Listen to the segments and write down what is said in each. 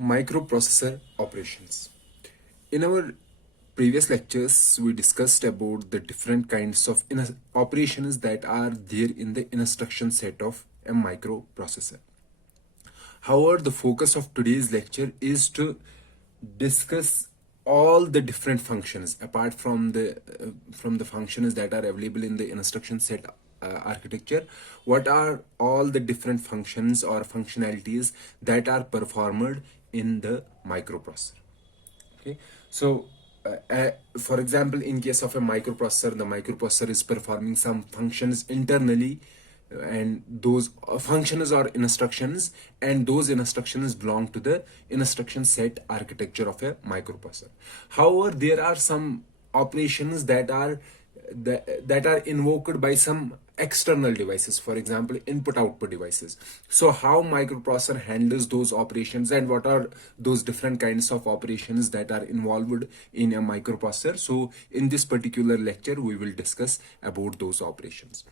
Microprocessor operations. In our previous lectures, we discussed about the different kinds of operations that are there in the instruction set of a microprocessor. However, the focus of today's lecture is to discuss all the different functions apart from the functions that are available in the instruction set architecture. What are all the different functions or functionalities that are performed in the microprocessor? Okay, so for example, in case of a microprocessor, the microprocessor is performing some functions internally, and those functions are instructions, and those instructions belong to the instruction set architecture of a microprocessor. However, there are some operations that are invoked by some external devices, for example input output devices. So how microprocessor handles those operations, and what are those different kinds of operations that are involved in a microprocessor? So in this particular lecture we will discuss about those operations.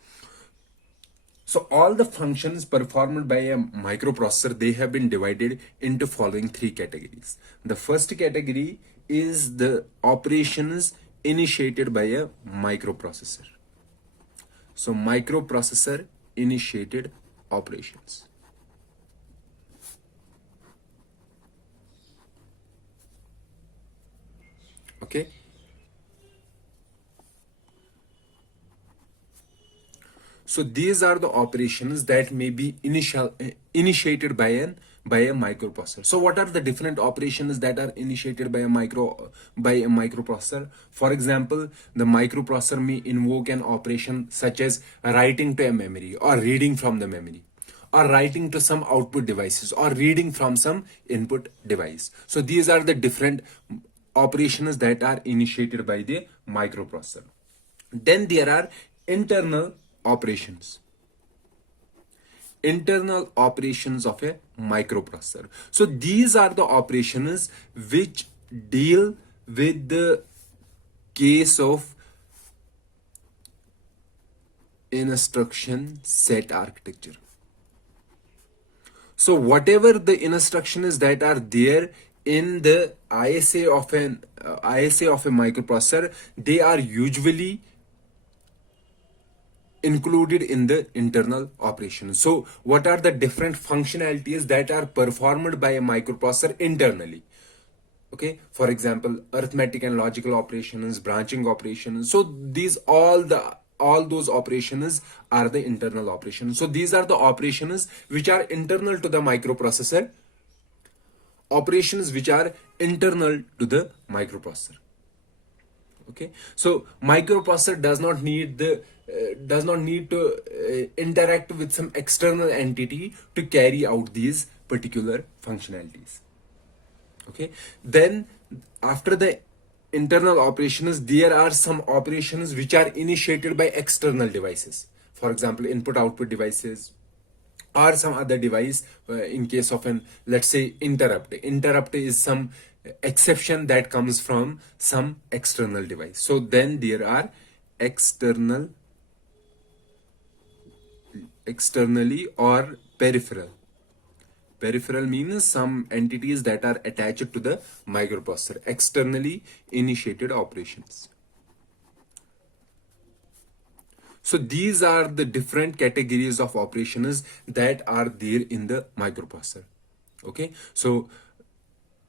So all the functions performed by a microprocessor, they have been divided into following three categories. The first category is the operations initiated by a microprocessor. So microprocessor initiated operations. Okay. So these are the operations that may be initiated by a microprocessor. So what are the different operations that are initiated by a microprocessor? For example, the microprocessor may invoke an operation such as writing to a memory, or reading from the memory, or writing to some output devices, or reading from some input device. So these are the different operations that are initiated by the microprocessor. Then there are internal operations. Internal operations of a microprocessor. So these are the operations which deal with the case of instruction set architecture. So whatever the instructions that are there in the ISA of a microprocessor, they are usually included in the internal operation. So what are the different functionalities that are performed by a microprocessor internally? Okay, for example, arithmetic and logical operations, branching operations. So these all those operations are the internal operations. So these are the operations which are internal to the microprocessor, operations which are internal to the microprocessor. Okay, so microprocessor does not need to interact with some external entity to carry out these particular functionalities. Okay, then after the internal operations, there are some operations which are initiated by external devices, for example input output devices, or some other device. In case of an, let's say, interrupt is some exception that comes from some external device. So then there are externally or peripheral. Peripheral means some entities that are attached to the microprocessor, externally initiated operations. So these are the different categories of operations that are there in the microprocessor. Okay, so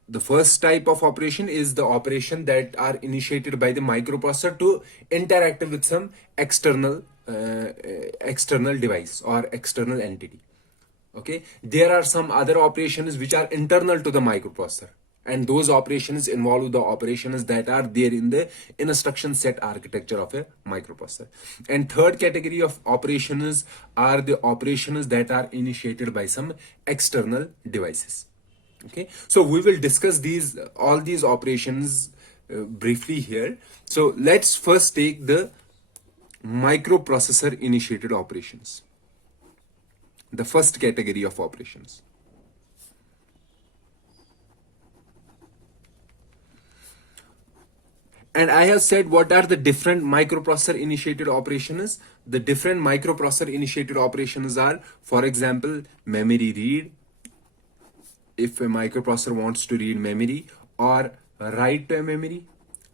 the first type of operation is the operation that are initiated by the microprocessor to interact with some external device or external entity. Okay, there are some other operations which are internal to the microprocessor, and those operations involve the operations that are there in the instruction set architecture of a microprocessor. And third category of operations are the operations that are initiated by some external devices. Okay, so we will discuss all these operations briefly here. So let's first take the microprocessor initiated operations, the first category of operations. And I have said what are the different microprocessor initiated operations. The different microprocessor initiated operations are, for example, memory read, if a microprocessor wants to read memory or write to a memory,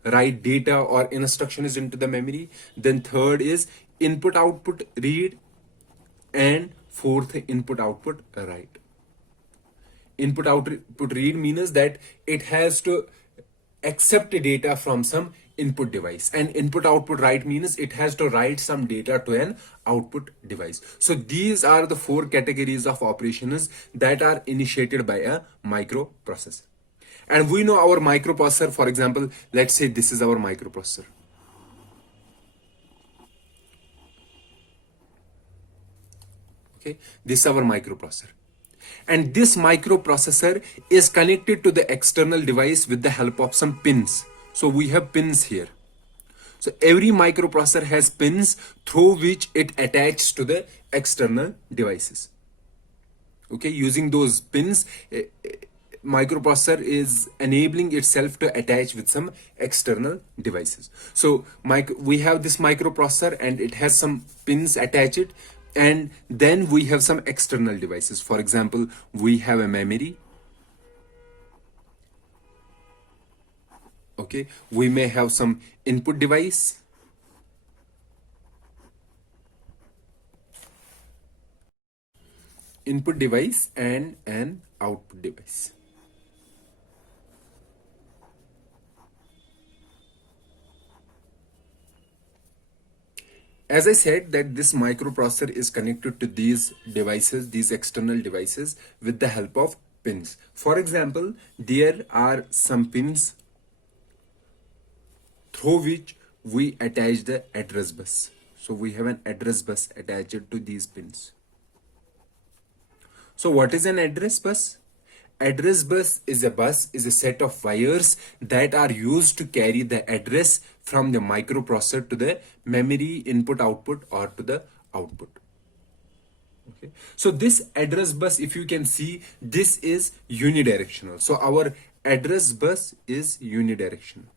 write data or instructions into the memory. Then third is input output read, and fourth input output write. Input output read means that it has to accept data from some input device, and input output write means it has to write some data to an output device. So these are the four categories of operations that are initiated by a microprocessor. And we know our microprocessor, for example, let's say this is our microprocessor. Okay, this is our microprocessor. And this microprocessor is connected to the external device with the help of some pins. So we have pins here. So every microprocessor has pins through which it attaches to the external devices. Okay, using those pins, microprocessor is enabling itself to attach with some external devices. So we have this microprocessor and it has some pins attached, and then we have some external devices. For example, we have a memory. Okay, we may have some input device. Input device and an output device. As I said that this microprocessor is connected to these devices, these external devices, with the help of pins. For example, there are some pins through which we attach the address bus. So we have an address bus attached to these pins. So what is an address bus? Address bus is a set of wires that are used to carry the address from the microprocessor to the memory input output or to the output. Okay. So this address bus, if you can see, this is unidirectional. So our address bus is unidirectional.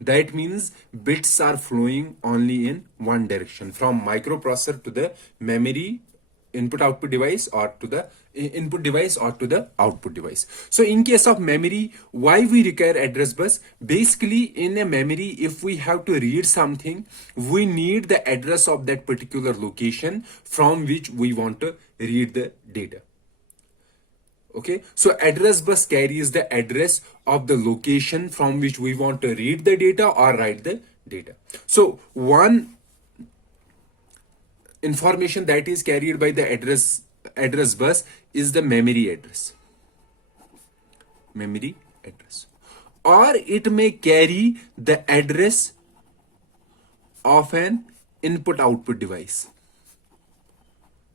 That means bits are flowing only in one direction, from microprocessor to the memory input output device, or to the input device or to the output device. So in case of memory, why we require address bus? Basically, in a memory, if we have to read something, we need the address of that particular location from which we want to read the data. Okay, so address bus carries the address of the location from which we want to read the data or write the data. So one information that is carried by the address bus is the memory address. Memory address. Or it may carry the address of an input output device.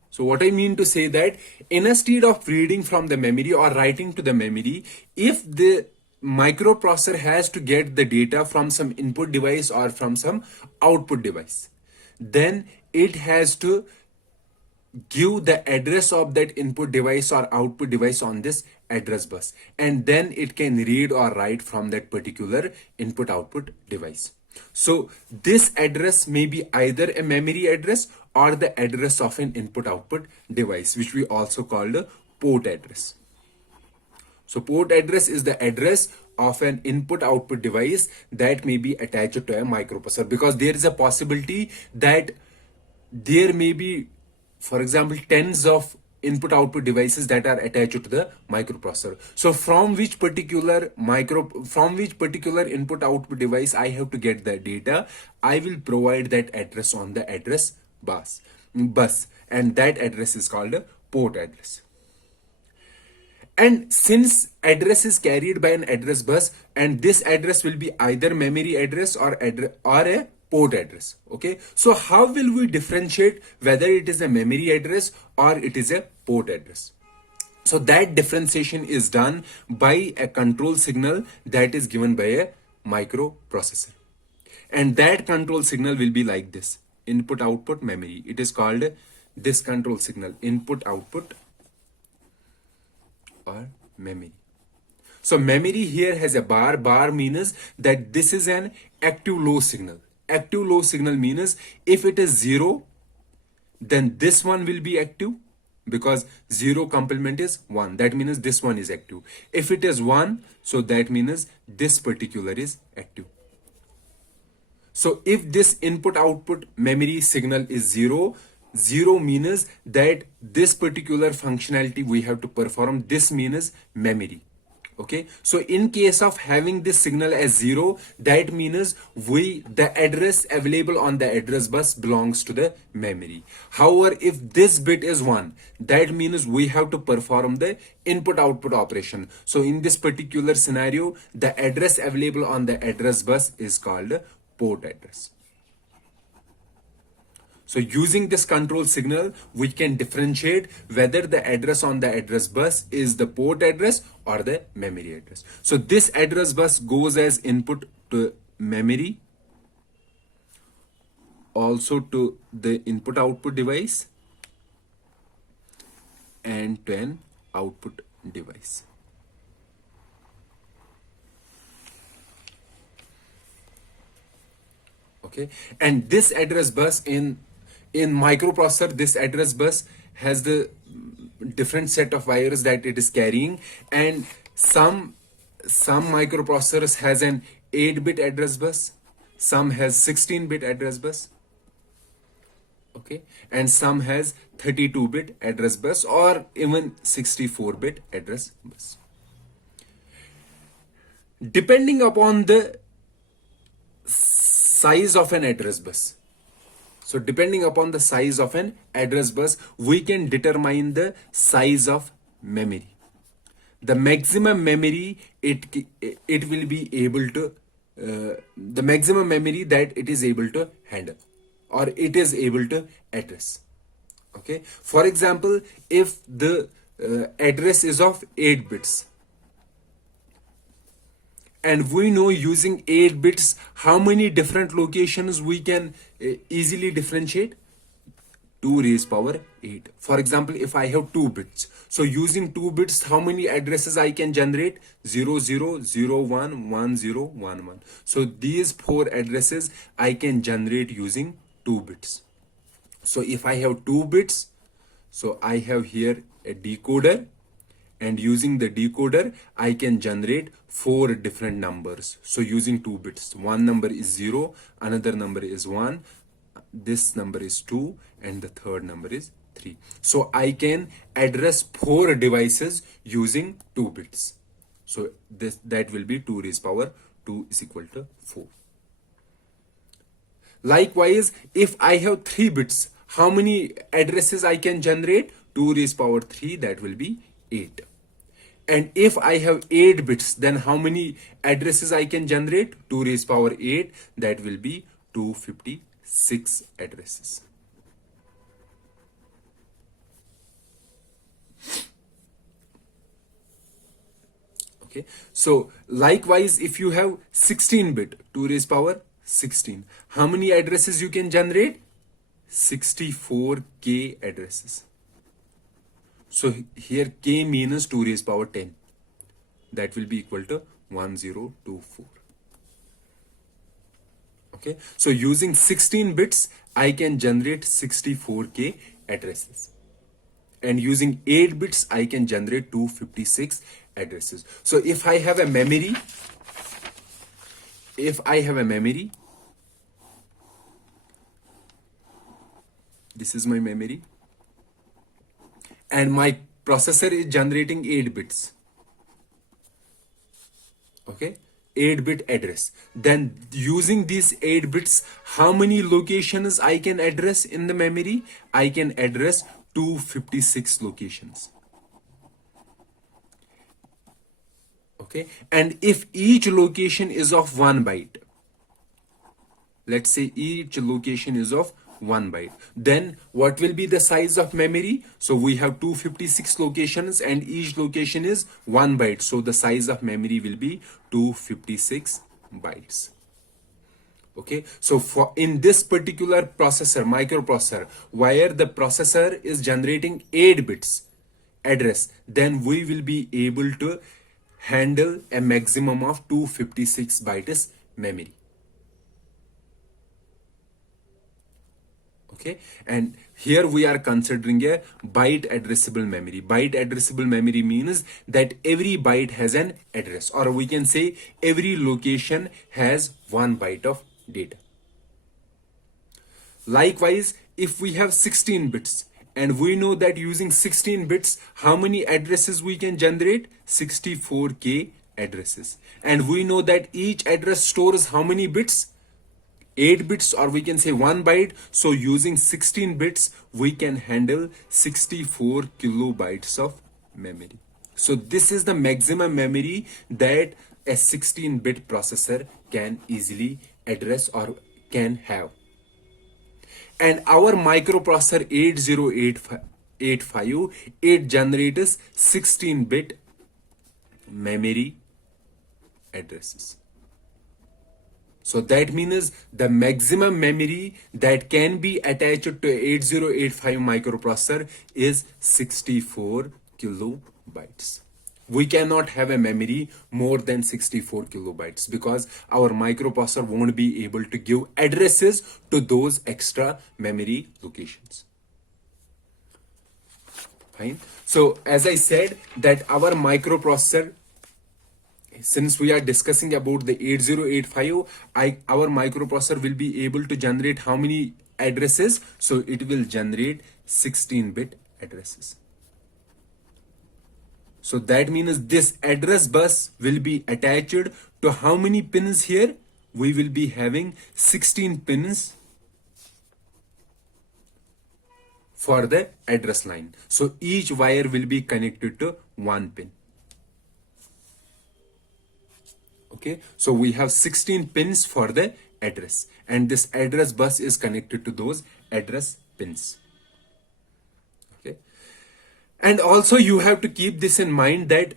So what I mean to say that instead of reading from the memory or writing to the memory, if the microprocessor has to get the data from some input device or from some output device, then it has to give the address of that input device or output device on this address bus, and then it can read or write from that particular input output device. So this address may be either a memory address or the address of an input output device, which we also call the port address. So port address is the address of an input output device that may be attached to a microprocessor, because there is a possibility that there may be, for example, tens of input output devices that are attached to the microprocessor. So from which particular input output device I have to get the data, I will provide that address on the address bus, and that address is called a port address. And since address is carried by an address bus, and this address will be either memory address or a port address. Okay, so how will we differentiate whether it is a memory address or it is a port address? So that differentiation is done by a control signal that is given by a microprocessor, and that control signal will be like this: input output memory. It is called this control signal, input output or memory. So memory here has a bar. Bar means that this is an active low signal. Active low signal means if it is 0, then this one will be active, because 0 complement is 1. That means this one is active. If it is 1, so that means this particular is active. So if this input output memory signal is 0, 0 means that this particular functionality we have to perform, this means memory. Okay, so in case of having this signal as 0, that means the address available on the address bus belongs to the memory. However, if this bit is 1, that means we have to perform the input output operation. So in this particular scenario, the address available on the address bus is called port address. So using this control signal, we can differentiate whether the address on the address bus is the port address or the memory address. So this address bus goes as input to memory, also to the input output device, and to an output device. Okay, and this address bus in microprocessor, this address bus has the different set of wires that it is carrying, and some microprocessors has an 8-bit address bus, some has 16-bit address bus, okay, and some has 32-bit address bus or even 64-bit address bus. Depending upon the size of an address bus, so depending upon the size of an address bus, we can determine the size of memory. The maximum memory it will be able to, the maximum memory that it is able to handle or it is able to address. Okay. For example, if the address is of 8 bits, and we know using 8 bits how many different locations we can easily differentiate. 2 raised power 8. For example, if I have 2 bits, so using 2 bits, how many addresses I can generate? 0 0 0 1 1 0 1 1. So these 4 addresses I can generate using 2 bits. So if I have 2 bits, so I have here a decoder, and using the decoder I can generate 4 different numbers. So using 2 bits, one number is 0, another number is 1, this number is 2, and the third number is 3. So I can address 4 devices using 2 bits. So that will be 2 raised power 2 is equal to 4. Likewise, if I have 3 bits, how many addresses I can generate? 2 raised power 3, that will be 8. And if I have 8 bits, then how many addresses I can generate? 2 raised power 8, that will be 256 addresses. Okay, so likewise, if you have 16-bit, 2 raised power 16, how many addresses you can generate? 64k addresses. So here k means 2 raised power 10. That will be equal to 1024. Okay, so using 16 bits, I can generate 64k addresses. And using 8 bits, I can generate 256 addresses. So if I have a memory, this is my memory, and my processor is generating 8 bits. Okay, 8-bit address. Then using these 8 bits, how many locations I can address in the memory? I can address 256 locations. Okay, and if each location is of 1 byte, let's say each location is of 1 byte, then what will be the size of memory? So we have 256 locations and each location is 1 byte. So the size of memory will be 256 bytes. Okay, so for in this particular processor, microprocessor, where the processor is generating 8 bits address, then we will be able to handle a maximum of 256 bytes memory. Okay, and here we are considering a byte addressable memory. Byte addressable memory means that every byte has an address, or we can say every location has 1 byte of data. Likewise, if we have 16 bits and we know that using 16 bits, how many addresses we can generate? 64K addresses. And we know that each address stores how many bits? 8 bits, or we can say 1 byte. So using 16 bits, we can handle 64 kilobytes of memory. So this is the maximum memory that a 16-bit processor can easily address or can have. And our microprocessor 8085, it generates 16-bit memory addresses. So that means the maximum memory that can be attached to 8085 microprocessor is 64 kilobytes. We cannot have a memory more than 64 kilobytes because our microprocessor won't be able to give addresses to those extra memory locations. Fine. So as I said that our microprocessor, since we are discussing about the 8085, our microprocessor will be able to generate how many addresses? So it will generate 16-bit addresses. So that means this address bus will be attached to how many pins here? We will be having 16 pins for the address line. So each wire will be connected to 1 pin. Okay, so we have 16 pins for the address, and this address bus is connected to those address pins. Okay, and also you have to keep this in mind that,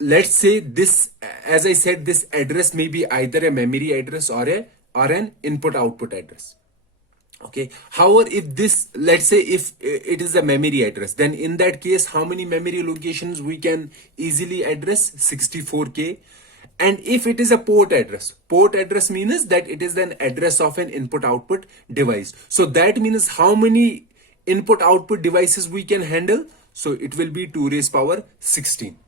let's say this, as I said, this address may be either a memory address or an input output address. Okay, however, if this, let's say if it is a memory address, then in that case, how many memory locations we can easily address? 64K. And if it is a port address means that it is an address of an input output device. So that means how many input output devices we can handle? So it will be 2 raised power 16.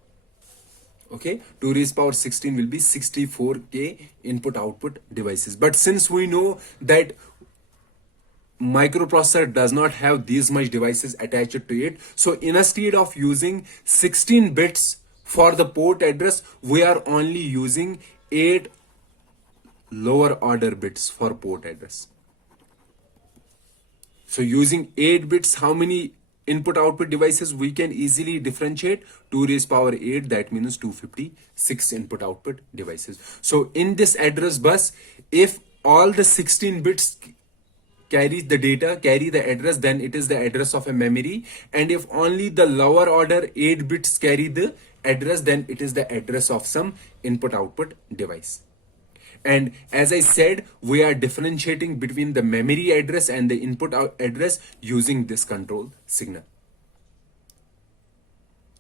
Okay, 2 raised power 16 will be 64K input output devices. But since we know that microprocessor does not have these much devices attached to it, so instead of using 16 bits for the port address, we are only using 8 lower order bits for port address. So using 8 bits, how many input output devices we can easily differentiate? 2 raised power 8, that means 256 input output devices. So in this address bus, if all the 16 bits carry the address, then it is the address of a memory. And if only the lower order 8 bits carry the address, then it is the address of some input output device. And as I said, we are differentiating between the memory address and the input address using this control signal.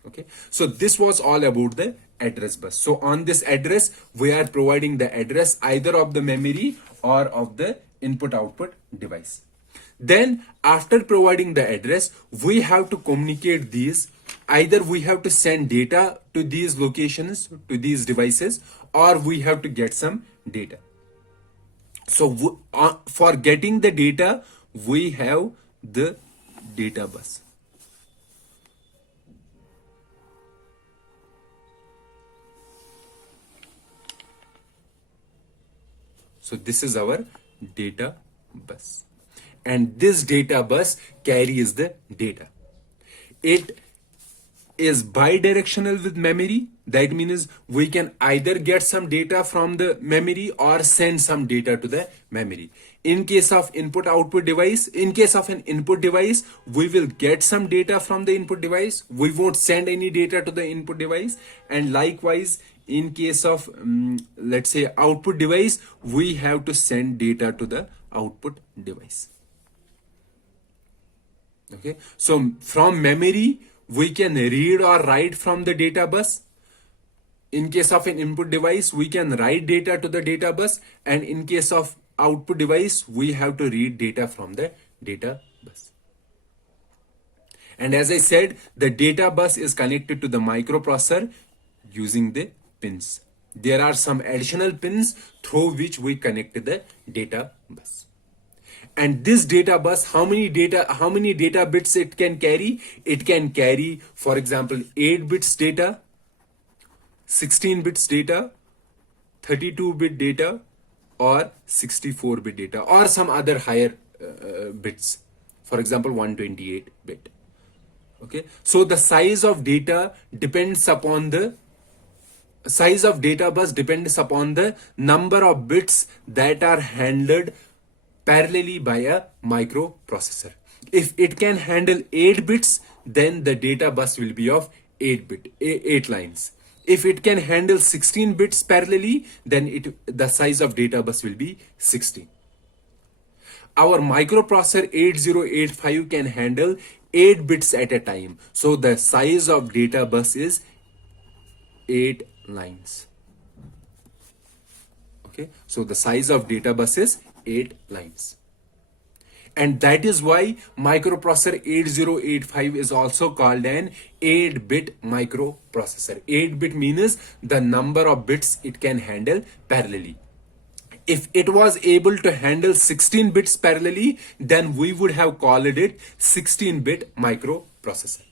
Okay, so this was all about the address bus. So on this address, we are providing the address either of the memory or of the input output device. Then after providing the address, we have to communicate these. Either we have to send data to these locations, to these devices, or we have to get some data. So for getting the data, we have the data bus. So this is our data bus. And this data bus carries the data. It is bidirectional with memory. That means we can either get some data from the memory or send some data to the memory. In case of input output device, in case of an input device, we will get some data from the input device. We won't send any data to the input device. And likewise, in case of let's say output device, we have to send data to the output device. Okay, so from memory, we can read or write from the data bus. In case of an input device, we can write data to the data bus, and in case of output device, we have to read data from the data bus. And as I said, the data bus is connected to the microprocessor using the pins. There are some additional pins through which we connect to the data bus. And this data bus, how many data bits it can carry? It can carry, for example, 8 bits data, 16 bits data, 32-bit data, or 64-bit data, or some other higher bits, for example 128-bit. Okay, so the size of data depends upon the size of data bus depends upon the number of bits that are handled parallelly by a microprocessor. If it can handle 8 bits, then the data bus will be of 8 lines. If it can handle 16 bits parallelly, then the size of data bus will be 16. Our microprocessor 8085 can handle 8 bits at a time. So the size of data bus is 8 lines. Okay, so the size of data bus is 8 lines. And that is why microprocessor 8085 is also called an 8-bit microprocessor. 8-bit means the number of bits it can handle parallelly. If it was able to handle 16 bits parallelly, then we would have called it 16-bit microprocessor.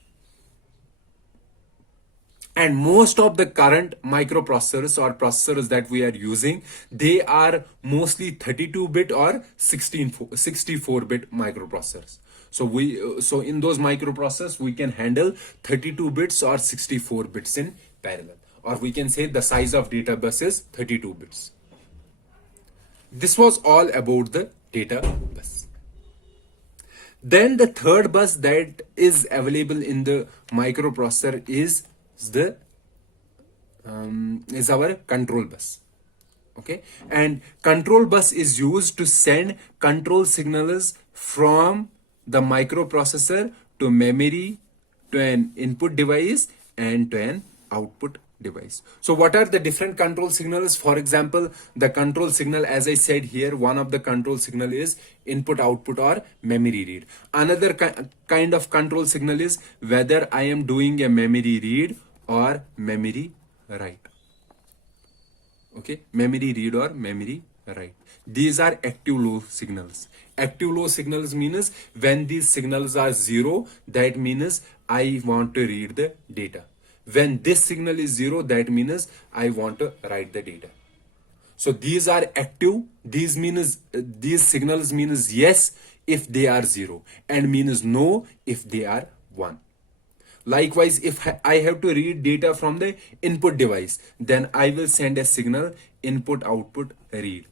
And most of the current microprocessors or processors that we are using, they are mostly 32-bit or 64-bit microprocessors. So in those microprocessors, we can handle 32 bits or 64 bits in parallel. Or we can say the size of data bus is 32 bits. This was all about the data bus. Then the third bus that is available in the microprocessor is our control bus. Okay, and control bus is used to send control signals from the microprocessor to memory, to an input device, and to an output device. So what are the different control signals? For example, the control signal, as I said here, one of the control signal is input output or memory read. Another kind of control signal is whether I am doing a memory read or memory write. Okay, memory read or memory write. These are active low signals. Active low signals means when these signals are 0, that means I want to read the data. When this signal is 0, that means I want to write the data. So these are active. These signals means yes if they are 0 and means no if they are 1. Likewise, if I have to read data from the input device, then I will send a signal input output read.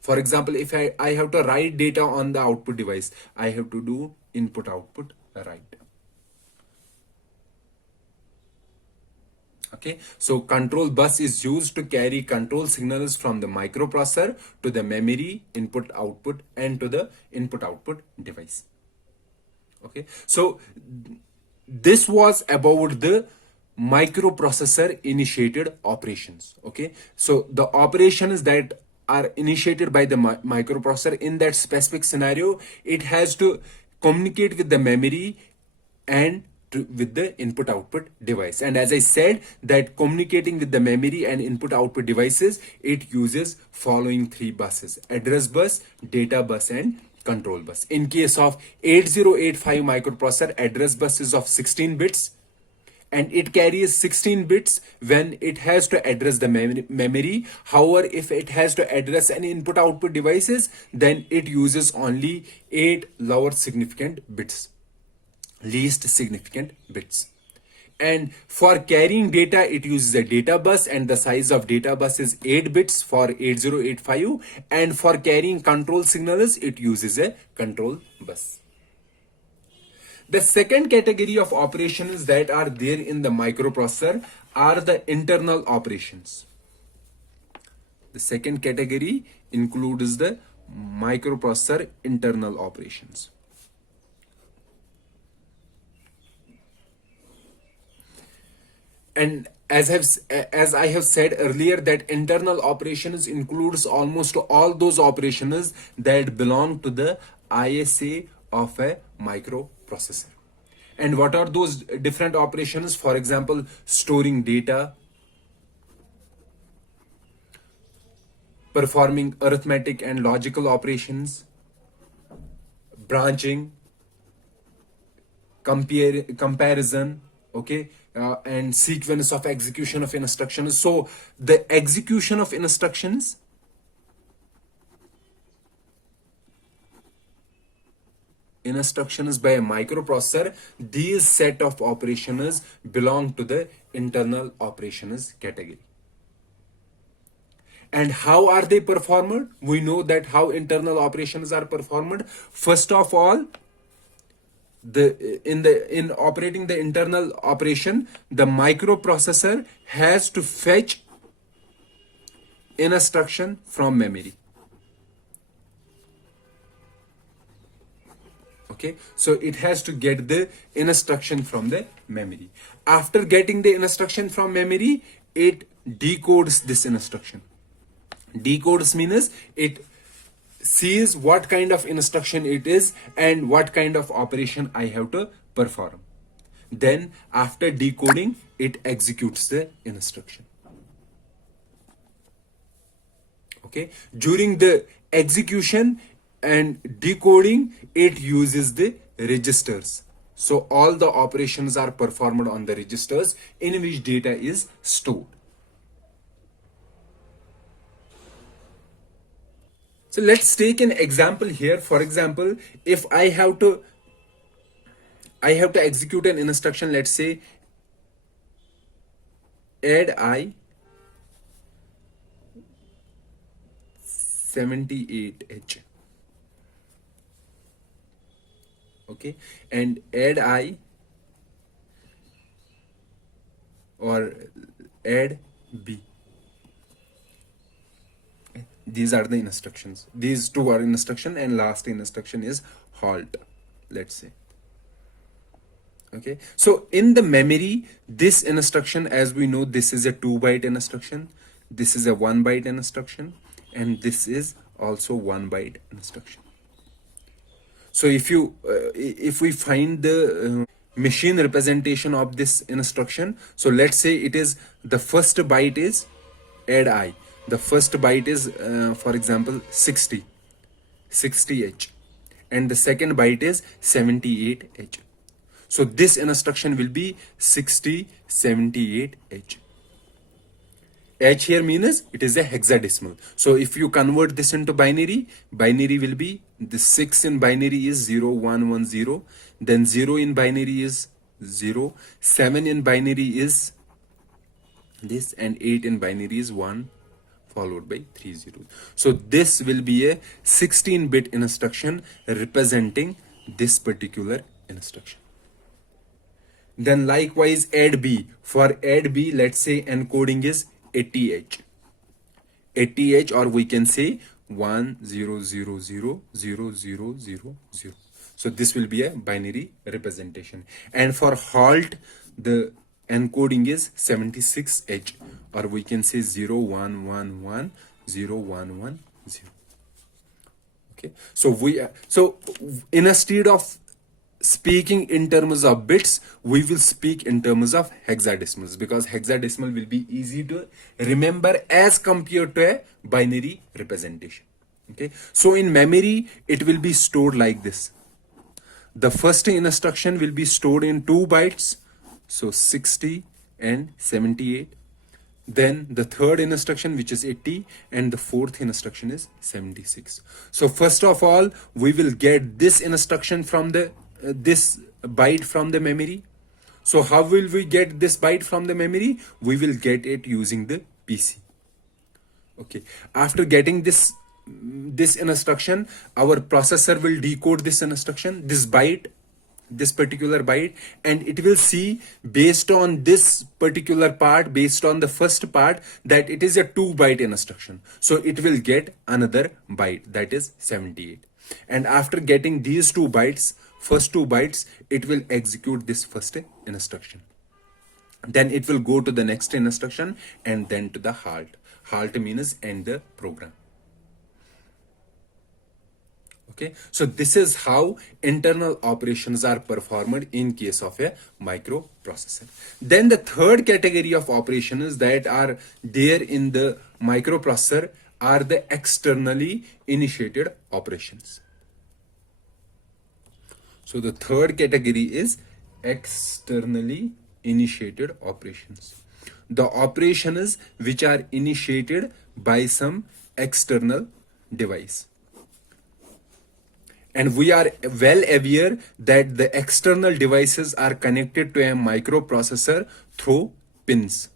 For example, if I have to write data on the output device, I have to do input output write. Okay, so control bus is used to carry control signals from the microprocessor to the memory, input output, and to the input output device. Okay, so this was about the microprocessor initiated operations. Okay, so the operations that are initiated by the microprocessor in that specific scenario, it has to communicate with the memory and with the input output device. And as I said, that communicating with the memory and input output devices, it uses following 3 buses: address bus, data bus, and control bus. In case of 8085 microprocessor, address bus is of 16 bits and it carries 16 bits when it has to address the memory. However, if it has to address an input output devices, then it uses only 8 lower significant bits, least significant bits. And for carrying data, it uses a data bus, and the size of data bus is 8 bits for 8085. And for carrying control signals, it uses a control bus. The second category of operations that are there in the microprocessor are the internal operations. The second category includes the microprocessor internal operations. And as I have said earlier, that internal operations includes almost all those operations that belong to the ISA of a microprocessor. And what are those different operations? For example, storing data, performing arithmetic and logical operations, branching, comparison, okay, and sequence of execution of instructions. So the execution of instructions by a microprocessor, these set of operations belong to the internal operations category. And how are they performed? We know that how internal operations are performed. First of all, in operating the internal operation, the microprocessor has to fetch instruction from memory. Okay, so it has to get the instruction from the memory. After getting the instruction from memory, it decodes this instruction. Decodes means it sees what kind of instruction it is and what kind of operation I have to perform. Then after decoding, it executes the instruction. Okay, during the execution and decoding, it uses the registers. So all the operations are performed on the registers in which data is stored. So let's take an example here. For example, if I have to execute an instruction, let's say add I 78H. Okay, and add I or add B. These are the instructions. These two are instruction, and last instruction is halt, let's say. Okay, so in the memory, this instruction, as we know, this is a 2-byte instruction, this is a 1-byte instruction, and this is also 1-byte instruction. So if we find the machine representation of this instruction, so let's say it is the first byte is add I. The first byte is, for example, 60H, and the second byte is 78H. So this instruction will be 6078H. H here means it is a hexadecimal. So if you convert this into binary will be the 6 in binary is 0110, then 0 in binary is 0, 7 in binary is this, and 8 in binary is 1 followed by 3 zeros. So this will be a 16-bit instruction representing this particular instruction. Then likewise add B. For add B, let's say encoding is 80H. 80H, or we can say 10000000. So this will be a binary representation. And for halt, the encoding is 76H, or we can say 01110110. Okay, so instead of speaking in terms of bits, we will speak in terms of hexadecimals, because hexadecimal will be easy to remember as compared to a binary representation. Okay, so in memory, it will be stored like this. The first instruction will be stored in 2 bytes, so 60 and 78. Then the third instruction, which is 80, and the fourth instruction is 76. So first of all, we will get this instruction from the this byte from the memory. So how will we get this byte from the memory? We will get it using the PC. Okay, after getting this instruction, our processor will decode this instruction, this byte, this particular byte, and it will see based on this particular part, based on the first part, that it is a 2-byte instruction. So it will get another byte, that is 78. And after getting these 2 bytes, first 2 bytes, it will execute this first instruction. Then it will go to the next instruction, and then to the halt. Halt means end the program. Okay, so this is how internal operations are performed in case of a microprocessor. Then the third category of operations that are there in the microprocessor are the externally initiated operations. So the third category is externally initiated operations. The operations which are initiated by some external device. And we are well aware that the external devices are connected to a microprocessor through pins.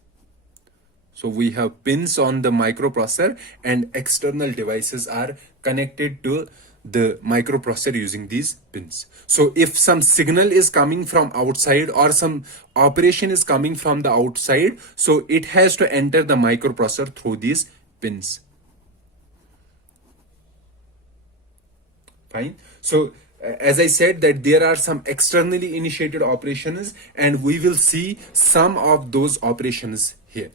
So we have pins on the microprocessor and external devices are connected to the microprocessor using these pins. So if some signal is coming from outside or some operation is coming from the outside, so it has to enter the microprocessor through these pins. Fine. So as I said that there are some externally initiated operations and we will see some of those operations here.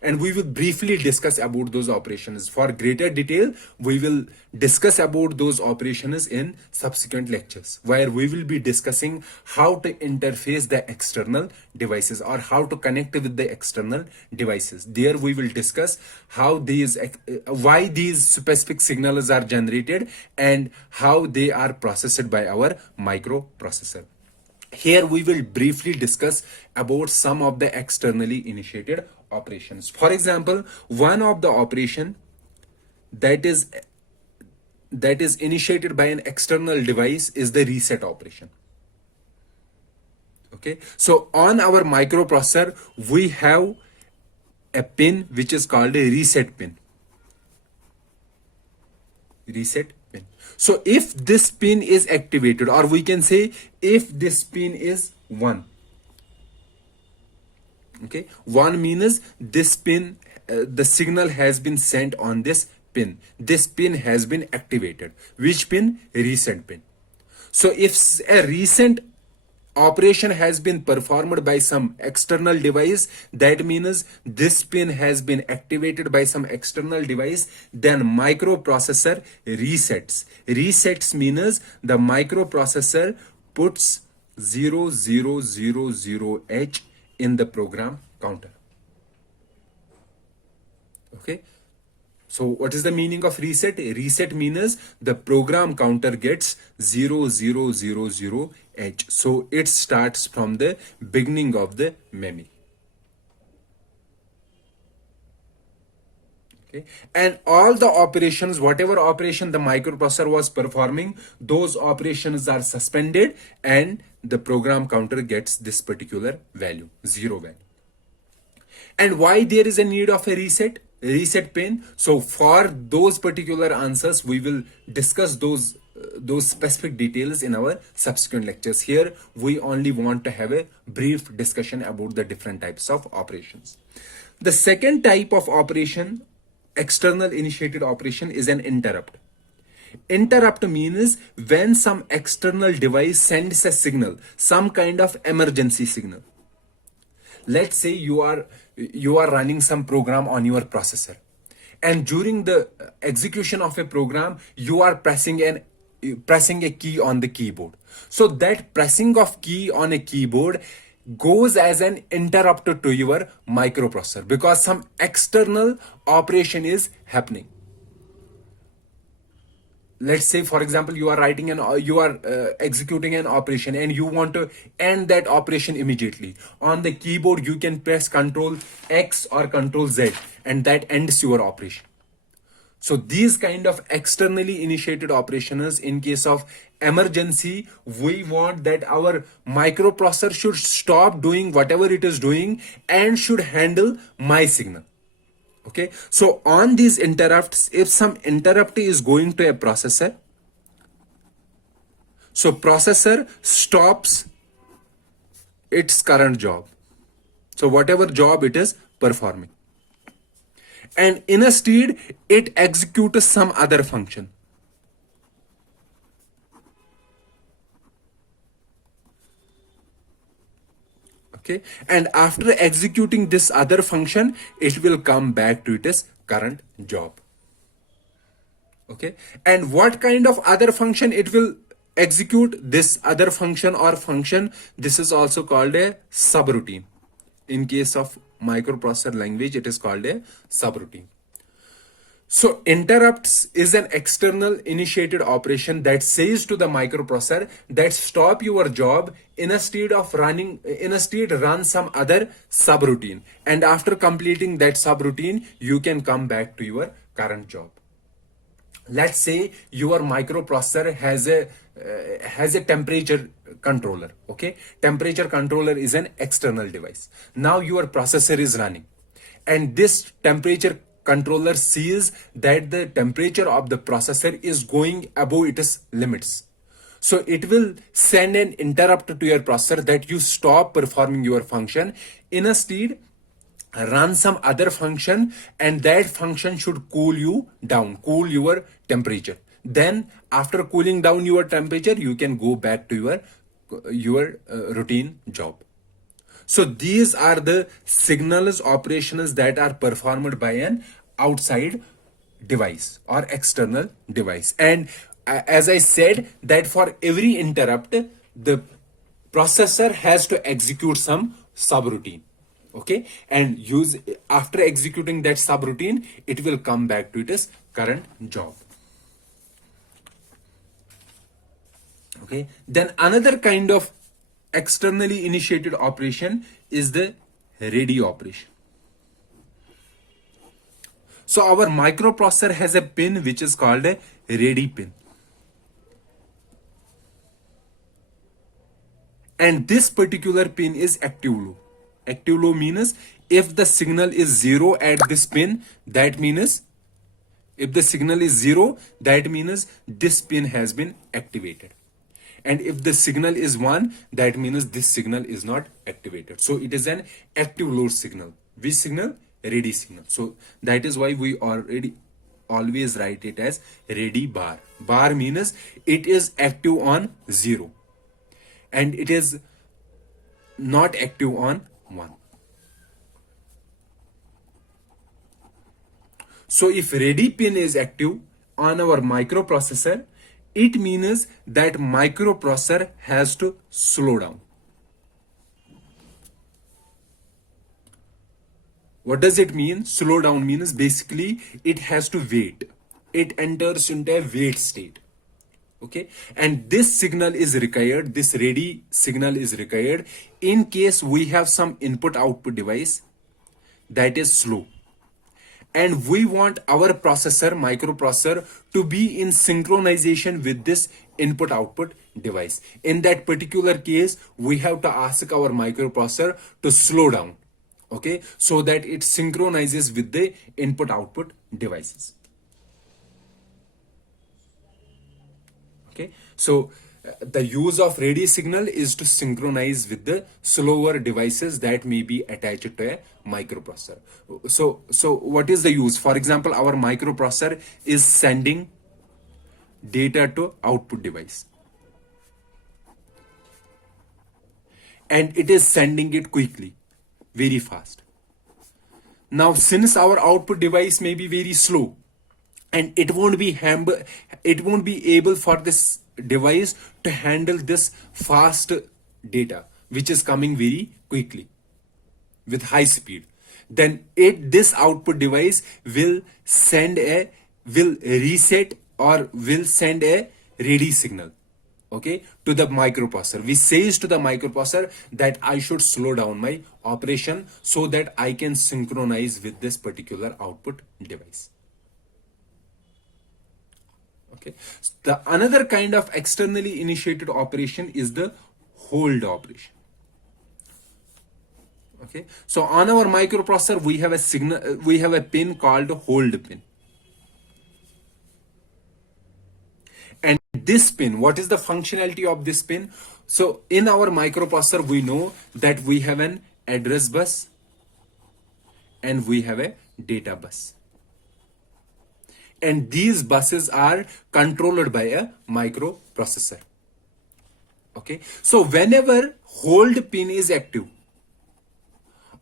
And we will briefly discuss about those operations. For greater detail, we will discuss about those operations in subsequent lectures, where we will be discussing how to interface the external devices or how to connect with the external devices. There we will discuss how these, why these specific signals are generated and how they are processed by our microprocessor. Here we will briefly discuss about some of the externally initiated operations. For example, one of the operation that is initiated by an external device is the reset operation. Okay, so on our microprocessor we have a pin which is called a reset pin. Reset pin. So if this pin is activated, or we can say if this pin is 1, okay, 1 means this pin, the signal has been sent on this pin. This pin has been activated. Which pin? Reset pin. So if a recent operation has been performed by some external device, that means this pin has been activated by some external device, then microprocessor resets. Resets means the microprocessor puts 0000H in the program counter. Okay, so what is the meaning of reset? Reset means the program counter gets 0000H. So it starts from the beginning of the memory. Okay. And all the operations, whatever operation the microprocessor was performing, those operations are suspended and the program counter gets this particular value, 0 value. And why there is a need of a reset pin? So for those particular answers, we will discuss those specific details in our subsequent lectures. Here we only want to have a brief discussion about the different types of operations. The second type of operation, external initiated operation, is an interrupt. Interrupt means when some external device sends a signal, some kind of emergency signal. Let's say you are running some program on your processor, and during the execution of a program you are pressing a key on the keyboard. So that pressing of key on a keyboard goes as an interrupter to your microprocessor because some external operation is happening. Let's say, for example, you are executing an operation and you want to end that operation immediately. On the keyboard you can press Ctrl X or Ctrl Z and that ends your operation. So these kind of externally initiated operations, in case of emergency, we want that our microprocessor should stop doing whatever it is doing and should handle my signal. Okay, so on these interrupts, if some interrupt is going to a processor, so processor stops its current job. So whatever job it is performing. And instead, it executes some other function. Okay, and after executing this other function, it will come back to its current job. Okay, and what kind of other function it will execute? This other function or function, this is also called a subroutine. In case of microprocessor language, it is called a subroutine. So interrupts is an external initiated operation that says to the microprocessor that stop your job, instead run some other subroutine, and after completing that subroutine you can come back to your current job. Let's say your microprocessor has a temperature controller. Okay, temperature controller is an external device. Now your processor is running, and this temperature controller sees that the temperature of the processor is going above its limits. So it will send an interrupt to your processor that you stop performing your function, instead run some other function, and that function should cool you down, cool your temperature. Then after cooling down your temperature, you can go back to your routine job. So these are the signals operations that are performed by an outside device or external device. And as I said, that for every interrupt, the processor has to execute some subroutine. Okay, and use after executing that subroutine, it will come back to its current job. Okay, then another kind of externally initiated operation is the ready operation. So our microprocessor has a pin which is called a ready pin, and this particular pin is active low. Active low means if the signal is 0 at this pin, that means if the signal is 0, that means this pin has been activated. And if the signal is 1, that means this signal is not activated. So it is an active low signal. Which signal? Ready signal. So that is why we always write it as ready bar. Bar means it is active on 0 and it is not active on 1. So if ready pin is active on our microprocessor, it means that microprocessor has to slow down. What does it mean? Slow down means basically it has to wait. It enters into a wait state. Okay, and this signal is required, this ready signal is required in case we have some input output device that is slow, and we want our microprocessor to be in synchronization with this input output device. In that particular case, we have to ask our microprocessor to slow down, okay, so that it synchronizes with the input output devices. Okay, so the use of ready signal is to synchronize with the slower devices that may be attached to a microprocessor. So what is the use? For example, our microprocessor is sending data to output device, and it is sending it quickly, very fast. Now, since our output device may be very slow, and it won't be able for this device to handle this fast data which is coming very quickly with high speed, then this output device will reset or will send a ready signal, okay, to the microprocessor, which says to the microprocessor that I should slow down my operation so that I can synchronize with this particular output device. Okay, the another kind of externally initiated operation is the hold operation. Okay, so on our microprocessor we have a pin called hold pin, and this pin, what is the functionality of this pin? So in our microprocessor, we know that we have an address bus and we have a data bus, and these buses are controlled by a microprocessor. Okay, so whenever hold pin is active,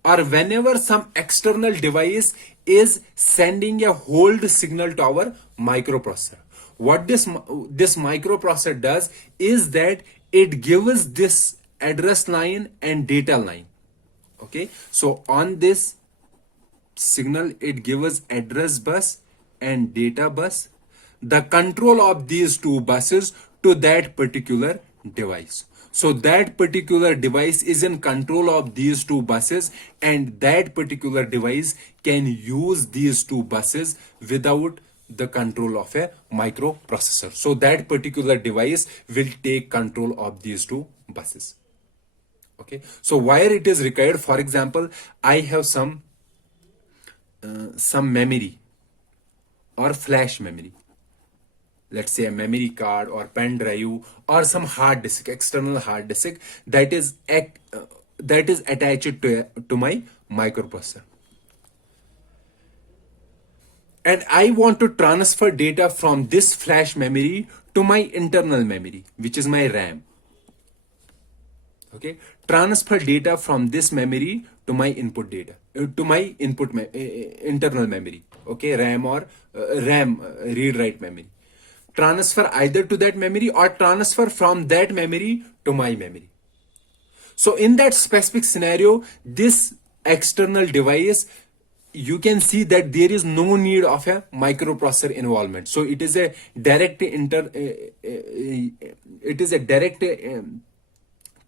or whenever some external device is sending a hold signal to our microprocessor. What this microprocessor does is that it gives this address line and data line. Okay, so on this signal it gives address bus and data bus, the control of these two buses to that particular device. So that particular device is in control of these two buses, and that particular device can use these two buses without the control of a microprocessor. So that particular device will take control of these two buses. Okay, so where it is required, for example, I have some memory or flash memory, let's say a memory card or pen drive or some hard disk, external hard disk that is attached to my microprocessor, and I want to transfer data from this flash memory to my internal memory, which is my RAM. Okay, transfer data from this memory to my input data, to my internal memory. Okay, RAM or RAM read write memory. Transfer either to that memory or transfer from that memory to my memory. So in that specific scenario, this external device, you can see that there is no need of a microprocessor involvement. So it is a direct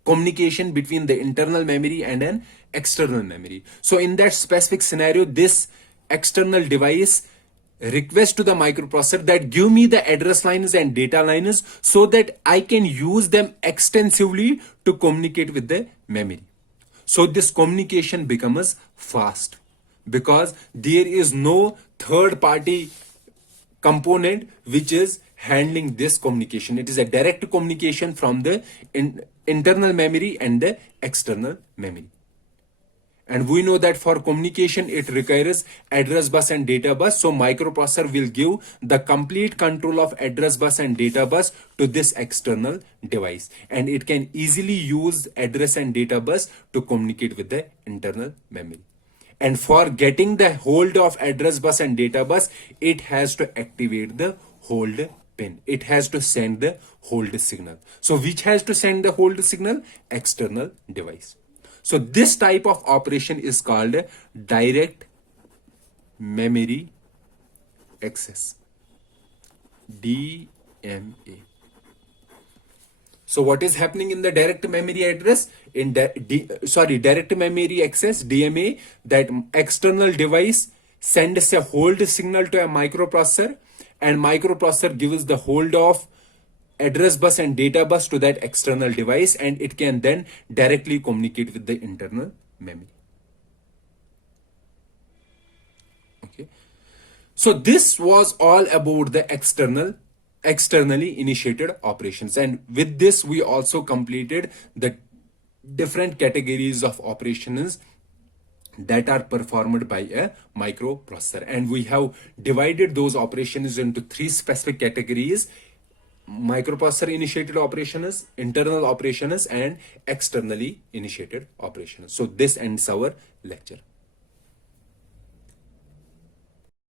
communication between the internal memory and an external memory. So in that specific scenario, this external device request to the microprocessor that give me the address lines and data lines so that I can use them extensively to communicate with the memory. So this communication becomes fast because there is no third party component which is handling this communication. It is a direct communication from the internal memory and the external memory. And we know that for communication, it requires address bus and data bus. So microprocessor will give the complete control of address bus and data bus to this external device. And it can easily use address and data bus to communicate with the internal memory. And for getting the hold of address bus and data bus, it has to activate the hold pin. It has to send the hold signal. So which has to send the hold signal? External device. So this type of operation is called direct memory access, DMA. So what is happening in the direct memory address in direct memory access, DMA, that external device sends a hold signal to a microprocessor, and microprocessor gives the hold of address bus and data bus to that external device, and it can then directly communicate with the internal memory. Okay, so this was all about the externally initiated operations, and with this we also completed the different categories of operations that are performed by a microprocessor, and we have divided those operations into three specific categories: microprocessor initiated operations, internal operations, and externally initiated operations. So this ends our lecture.